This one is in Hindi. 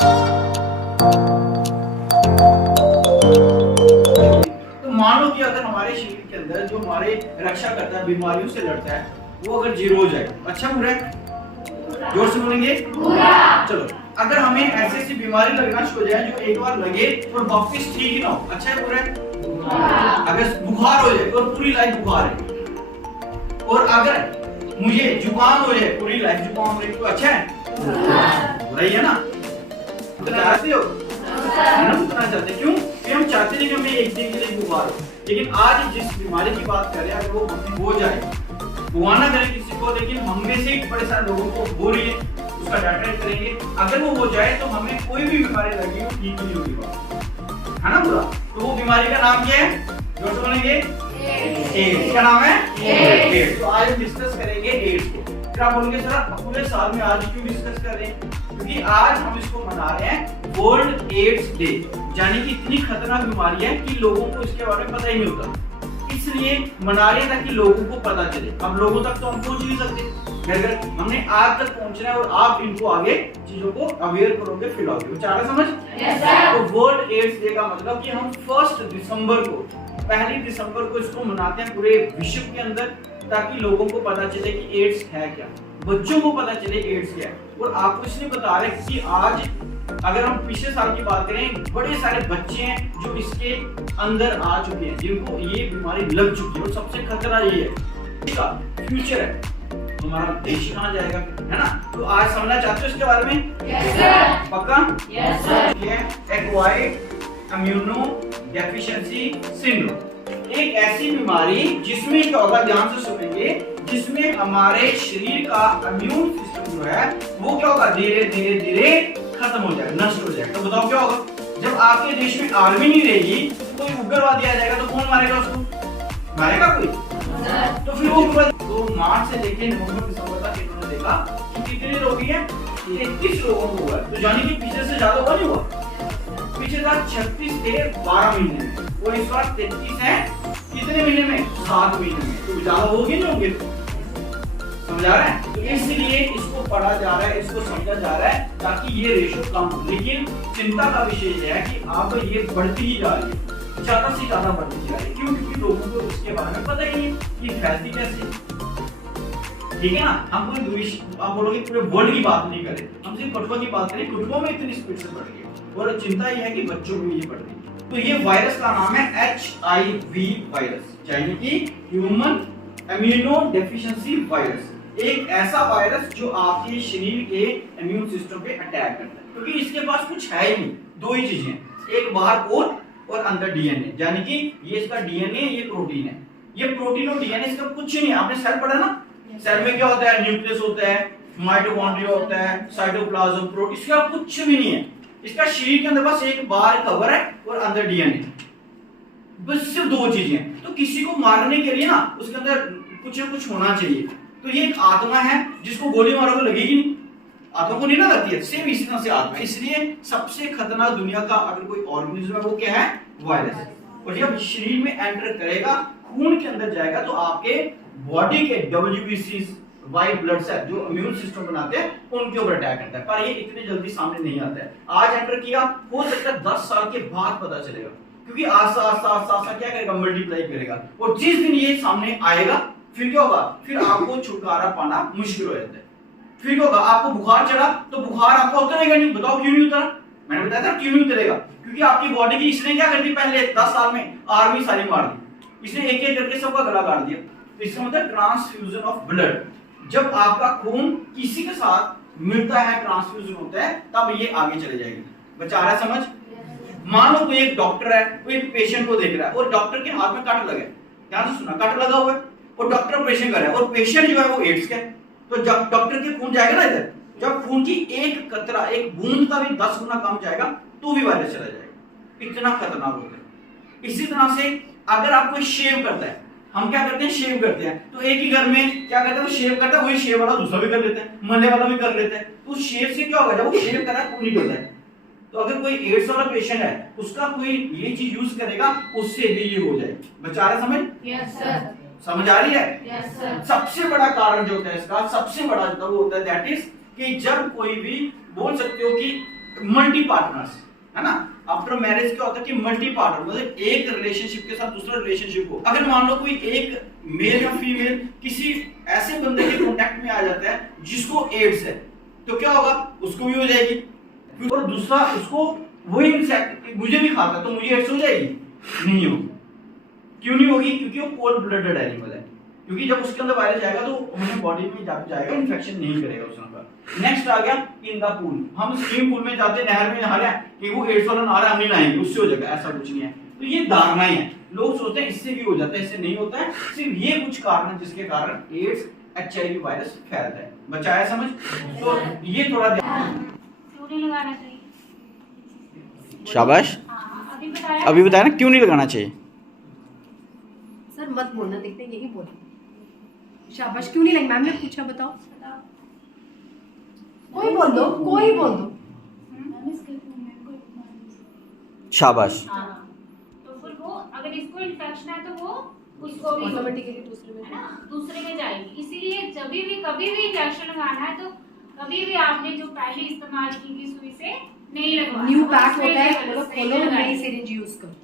तो मान लो कि अगर हमारे शरीर के अंदर जो हमारे रक्षा करता है, बीमारियों से लड़ता है, वो अगर जीरो हो जाए, अच्छा बुरा है? जोर से बोलेंगे बुरा। चलो, अगर हमें ऐसी बीमारी लगना शुरू हो जाए जो एक बार लगे और वापस ठीक ही ना हो, अच्छा है बुरा है? अगर बुखार हो जाए और पूरी लाइफ बुखार है, और अगर मुझे जुकाम हो जाए पूरी लाइफ जुकाम रहे, तो अच्छा है? बुरा ही है ना? चाहते हो हम उतना चाहते, क्यों? कि हम चाहते नहीं कि हमें एक दिन के लिए बुखार हो, लेकिन आज जिस बीमारी की बात कर रहे हैं वो हमें हो जाए, भगवान ना करे किसी को, लेकिन हम में से बड़े सारे लोगों को हो रही है, उसका डाटा करेंगे, अगर वो हो जाए तो हमें कोई भी बीमारी लगी हो ठीक नहीं होगी, है ना बुरा? तो वो बीमारी का नाम क्या है? जोर से बोलेंगे एड्स। क्या नाम है? एड्स। तो आज हम डिस्कस करेंगे एड्स को। फिर आप बोलेंगे सर पूरे साल में आज क्यों डिस्कस कर रहे हैं? क्योंकि आज हम इसको मना रहे हैं वर्ल्ड एड्स डे, यानी कि इतनी खतरनाक बीमारी है कि लोगों को इसके बारे में पता ही नहीं होता, इसलिए मना रहे हैं ताकि लोगों को पता चले। अब लोगों तक तो हम पहुंच नहीं सकते, अगर हमने आप तक पहुंचना है और आप इनको आगे चीजों को अवेयर करोगे, फैलाओगे। बेचारा समझ? तो वर्ल्ड एड्स डे का मतलब कि हम 1 दिसंबर को, 1 दिसंबर को इसको मनाते हैं पूरे विश्व के अंदर, ताकि लोगों को पता चले कि एड्स है क्या, बच्चों को पता चले एड्स क्या है। और आपको इसलिए बता रहे हैं कि आज अगर हम पिछले साल की बात करें, बड़े सारे बच्चे हैं जो इसके अंदर आ चुके हैं, जिनको ये बीमारी लग चुकी है, और सबसे खतरा ये है इसका फ्यूचर है, हमारा देश कहाँ जाएगा, है ना? तो आज समझना चाहते हो इसके बारे में? पक्का? ये एक्वायर्ड इम्यूनो डेफिशिएंसी सिंड्रोम, एक ऐसी बीमारी जिसमें क्या होगा, ध्यान से सुनेंगे, जिसमें हमारे शरीर का इम्यून सिस्टम जो है वो क्या होगा, धीरे धीरे धीरे खत्म हो जाएगा, नष्ट हो जाएगा। तो बताओ क्या होगा? जब आपके देश में आर्मी नहीं रहेगी, कोई उग्रवादी आ जाएगा, तो कौन मारेगा उसको? मारेगा कोई? तो फिर वो तो मार्च से लेकर नवंबर दिसंबर तक इन्होंने देखा कि कितने रोगी हैं, 33 लोगों को हुआ, तो यानी कि पिछले से ज्यादा हुआ नहीं हुआ? पिछले साल 36 थे 12 महीने में, और इस बार 33 है कितने महीने में? 7 महीने में, तो ज्यादा होगी नहीं होंगे? समझ आ रहा है? तो इसलिए इसको पढ़ा जा रहा है, इसको समझा जा रहा है, ताकि ये रेशो कम हो। लेकिन चिंता का विषय यह है कि अब ये बढ़ती ही जा रही है, ज्यादा से ज्यादा बढ़ती जा रही है। क्यों? क्योंकि लोगों को इसके बारे में पता ही नहीं कि फैलती कैसे, ठीक है ना? हम कोई आप बोलोगे पूरे वर्ल्ड की बात नहीं करें, हम सिर्फ कठुआ की बात करें, कठुआ में इतनी स्पीड से बढ़ गई, और चिंता यह है कि बच्चों में ये बढ़ गई। तो ये वायरस का नाम है HIV वायरस, यानी कि ह्यूमन इम्यूनो डेफिशिएंसी वायरस, एक ऐसा वायरस जो आपके शरीर के इम्यून सिस्टम पे अटैक करता है, क्योंकि इसके पास कुछ है ही नहीं, दो ही चीजें, एक बाहर कोड और अंदर DNA, यानी कि ये इसका DNA, ये प्रोटीन है, ये प्रोटीन और DNA इसका कुछ नहीं है। आपने सेल पढ़ा ना? सेल में क्या होता है? न्यूक्लियस होता है, माइटोकॉन्ड्रिया होता है, साइटोप्लाज्म, प्रोटीन, इसका कुछ भी नहीं है। इसका शरीर के अंदर बस एक बाहर कवर है और अंदर DNA, बस सिर्फ दो चीजें। तो किसी को मारने के लिए ना उसके अंदर कुछ ना कुछ होना चाहिए। तो ये एक आत्मा है जिसको गोली मारोगे लगेगी नहीं, आत्मा को नहीं ना लगती है, सेम इसी तरह से आत्मा। इसलिए सबसे खतरनाक दुनिया का अगर कोई ऑर्गेनिज्म है वो क्या है? वायरस। और जब शरीर में एंटर करेगा, खून के अंदर जाएगा, तो आपके बॉडी के WBC व्हाइट ब्लड सेल जो इम्यून सिस्टम बनाते हैं उनके ऊपर अटैक करता है, पर ये इतने जल्दी सामने नहीं आता है। आज एंटर किया, हो सकता है 10 साल के बाद पता चलेगा, क्योंकि आस्ता आस्ता क्या करेगा? मल्टीप्लाई करेगा, और जिस दिन ये सामने आएगा फिर क्या होगा? फिर आपको छुटकारा पाना मुश्किल हो जाता है। फिर क्या होगा? आपको बुखार चढ़ा तो बुखार आपका उतरेगा नहीं, बताओ क्यों नहीं उतरा? मैंने बताया था क्यों नहीं उतरेगा, क्योंकि आपकी बॉडी की इसने क्या कर दी, पहले 10 साल में आर्मी सारी मार दी, इसने एक एक करके सबका गला काट दिया। तो इसका मतलब ट्रांसफ्यूजन ऑफ ब्लड, जब आपका खून किसी के साथ मिलता है, ट्रांसफ्यूजन होता है, तब ये आगे चले जाएगी। बच्चा आ रहा है समझ? मान लो कोई एक डॉक्टर है, कोई एक पेशेंट को देख रहा है, और डॉक्टर के हाथ में कट लगा है, ध्यान से सुना, कट लगा हुआ है, और डॉक्टर ऑपरेशन कर रहा है, और पेशेंट जो है वो एड्स का है। तो जब डॉक्टर के खून जाएगा ना इधर, जब खून की एक कतरा, एक बूंद का भी 10 गुना कम जाएगा तो भी वायरस चला जाएगा, इतना खतरनाक होता है। इसी तरह से अगर आप कोई शेव करता है, हम क्या करते हैं? शेव करते हैं, तो एक ही घर में क्या करता है? वो शेव करता है, वही शेव वाला दूसरा भी कर लेता है, मरने वाला भी कर लेता है। तो शेव से क्या होगा? जब वो शेव कर रहा है खून निकलता है, तो अगर कोई एड्स वाला पेशेंट है, उसका कोई ये चीज यूज करेगा, उससे भी ये हो जाए। बच्चा आ रहा समझ? Yes sir. समझ आ रही है? Yes sir. सबसे बड़ा कारण जो होता है इसका, सबसे बड़ा जो होता है दैट इज कि जब कोई भी बोल सकते हो कि मल्टी पार्टनर्स, है ना। आफ्टर मैरिज क्या होता है कि मल्टी पार्टनर मतलब एक रिलेशनशिप के साथ दूसरा रिलेशनशिप हो। अगर मान लो कोई एक मेल या फीमेल किसी ऐसे बंदे के कांटेक्ट में आ जाता है जिसको एड्स है, तो क्या होगा, उसको भी हो जाएगी। और दूसरा उसको वही इंसेक्ट मुझे भी खाता है तो मुझे एड्स हो जाएगी, नहीं होगी। क्यों नहीं होगी? क्योंकि वो कोल्ड ब्लडेड एनिमल है, क्योंकि जब उसके अंदर वायरस जाएगा तो हमारी बॉडी में जाएगा, इन्फेक्शन नहीं करेगा उस अंदर। नेक्स्ट आ गया इन द पूल। हम स्विमिंग पूल में जाते हैं, नहर में नहा रहे हैं कि वो एड्स वाला नहा रहा है, हम नहीं नहाएंगे, उससे हो जाएगा, ऐसा कुछ नहीं है। तो ये धारणाएं हैं, लोग सोचते हैं इससे भी हो जाता है, इससे नहीं होता है। सिर्फ ये कुछ कारण जिसके कारण एड्स एचआईवी वायरस फैलता है। बच्चा आया समझ? तो ये थोड़ा क्यों नहीं लगाना चाहिए? शाबाश, अभी बताया ना क्यों नहीं लगाना चाहिए। सर मत बोलना, देखते हैं यही बोले। शाबाश, क्यों नहीं लगी? मैम ने पूछा, बताओ। कोई बोल दो, कोई बोल दो। शाबाश। तो फिर वो अगर इसको इन्फेक्शन है तो वो उसको भी ऑटोमेटिकली दूसरे में, है ना, दूसरे में जाएगी। इसीलिए जब भी कभी भी इंजेक्शन लगाना है तो कभी भी आपने जो पहले इस्तेमाल की गई सुई से नहीं लगवाना। न्यू पैक होता है, बोलो खोलो, नई सिरिंज यूज करो।